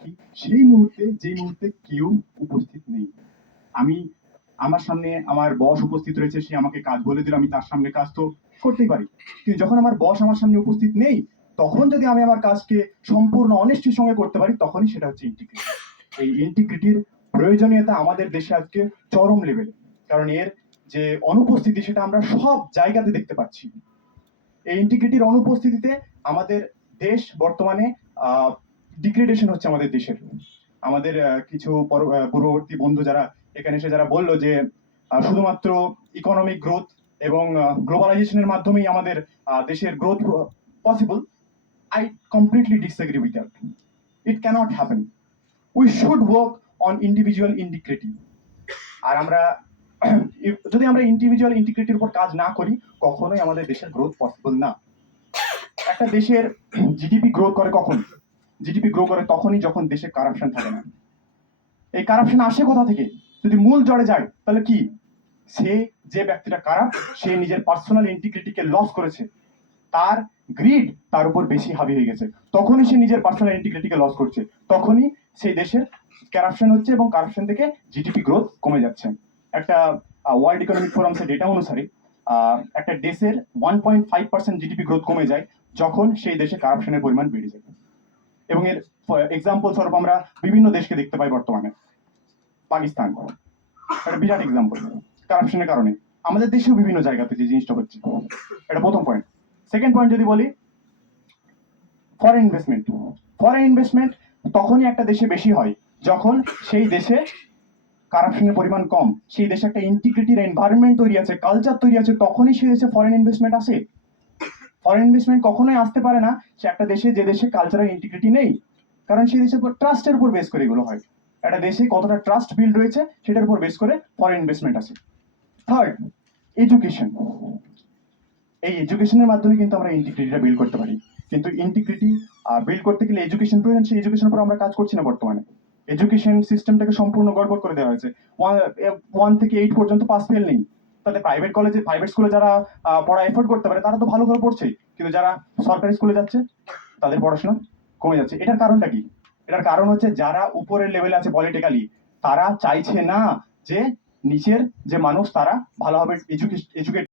থাকি সেই মুহূর্তে, যে মুহূর্তে কেউ উপস্থিত নেই। আমি আমার সামনে আমার বস উপস্থিত রয়েছে, সে আমাকে কাজ বলে দিল, আমি তার সামনে কাজ তো করতেই পারি। কিন্তু যখন আমার বস আমার সামনে উপস্থিত নেই, তখন যদি আমি আমার কাজকে সম্পূর্ণ অনেস্টির সঙ্গে করতে পারি, তখনই সেটা হচ্ছে ইন্টিগ্রিটি। এই ইন্টিগ্রিটির প্রয়োজনীয়তা আমাদের দেশে আজকে চরম লেভেলে, কারণ এর যে অনুপস্থিতি সেটা আমরা সব জায়গাতে দেখতে পাচ্ছি। এই ইন্টিগ্রিটির অনুপস্থিতিতে আমাদের দেশ বর্তমানে ডিগ্রেডেশন হচ্ছে আমাদের দেশের। আমাদের কিছু পূর্ববর্তী বন্ধু যারা এখানে এসে যারা বললো যে শুধুমাত্র ইকোনমিক গ্রোথ এবং গ্লোবালাইজেশনের মাধ্যমেই আমাদের দেশের growth possible, I completely disagree with that. It can't happen. We should work on individual integrity. আর আমরা যদি আমরা ইন্ডিভিজুয়াল ইন্টিগ্রিটির উপর কাজ না করি, কখনোই আমাদের দেশের গ্রোথ পসিবল না। একটা দেশের জিডিপি গ্রো করে কখন? জিডিপি গ্রো করে তখনই যখন দেশে কারাপশন থাকে না। এই কারাপশন আসে কোথা থেকে? যদি মূল জড়ে যায় তাহলে কি? সে যে ব্যক্তিটা কারাপ, সে নিজের পার্সোনাল ইন্টিগ্রিটিকে লস করেছে, তার গ্রিড তার উপর বেশি হাবি হয়ে গেছে, তখনই সে নিজের পার্সোনাল ইন্টিগ্রিটিকে লস করছে, তখনই সেই দেশের কারাপশন হচ্ছে এবং কারাপশন থেকে জিডিপি গ্রোথ কমে যাচ্ছে। একটা ওয়ার্ল্ড ইকোনমিক ফোরামসের ডেটা অনুসারে একটা দেশের 1.5% জিডিপি গ্রোথ কমে যায় যখন সেই দেশে কারাপশনের পরিমাণ বেড়ে যায়। এবং এর এক্সাম্পল স্বরূপ আমরা বিভিন্ন দেশকে দেখতে পাই বর্তমানে। পাকিস্তান একটা বিরাট এক্সাম্পল কারাপশনের কারণে। আমাদের দেশেও বিভিন্ন জায়গাতে যে জিনিসটা হচ্ছে, এটা প্রথম পয়েন্ট। সেকেন্ড পয়েন্ট যদি বলি, ফরেন ইনভেস্টমেন্ট। ফরেন ইনভেস্টমেন্ট তখনই একটা দেশে বেশি হয় যখন সেই দেশে কারাপশনের পরিমাণ কম, সেই দেশে একটা ইন্টিগ্রিটির এনভায়রনমেন্ট তৈরি আছে, কালচার তৈরি আছে, তখনই সেই দেশে ফরেন ইনভেস্টমেন্ট আসে। ফরেন ইনভেস্টমেন্ট কখনোই আসতে পারে না সে একটা দেশে যে দেশে কালচারাল ইন্টিগ্রিটি নেই, কারণ সেই দেশের উপর ট্রাস্টের উপর বেস করে এগুলো হয়। একটা দেশে কতটা ট্রাস্ট বিল্ড রয়েছে সেটার উপর বেস করে ফরেন ইনভেস্টমেন্ট আসে। Third, education. এই এডুকেশনের মাধ্যমে কিন্তু আমরা ইন্টিগ্রিটিটা বিল্ড করতে পারি, কিন্তু ইন্টিগ্রিটি বিল্ড করতে গেলে এডুকেশন প্রয়োজন, সেই এডুকেশনের উপর আমরা কাজ করছি না বর্তমানে। এডুকেশন সিস্টেমটাকে সম্পূর্ণ গড়বড় করে দেওয়া হয়েছে। 1 থেকে 8 পর্যন্ত পাস ফেল নেই। তাহলে প্রাইভেট কলেজে, প্রাইভেট স্কুলে যারা পড়া এফোর্ড করতে পারে তারা তো ভালো করে পড়ছে, কিন্তু যারা সরকারি স্কুলে যাচ্ছে তাদের পড়াশোনা কমে যাচ্ছে। এটার কারণটা কি? এটার কারণ হচ্ছে যারা উপরের লেভেলে আছে পলিটিক্যালি, তারা চাইছে না যে নিচের যে মানুষ তারা ভালোভাবে এডুকেট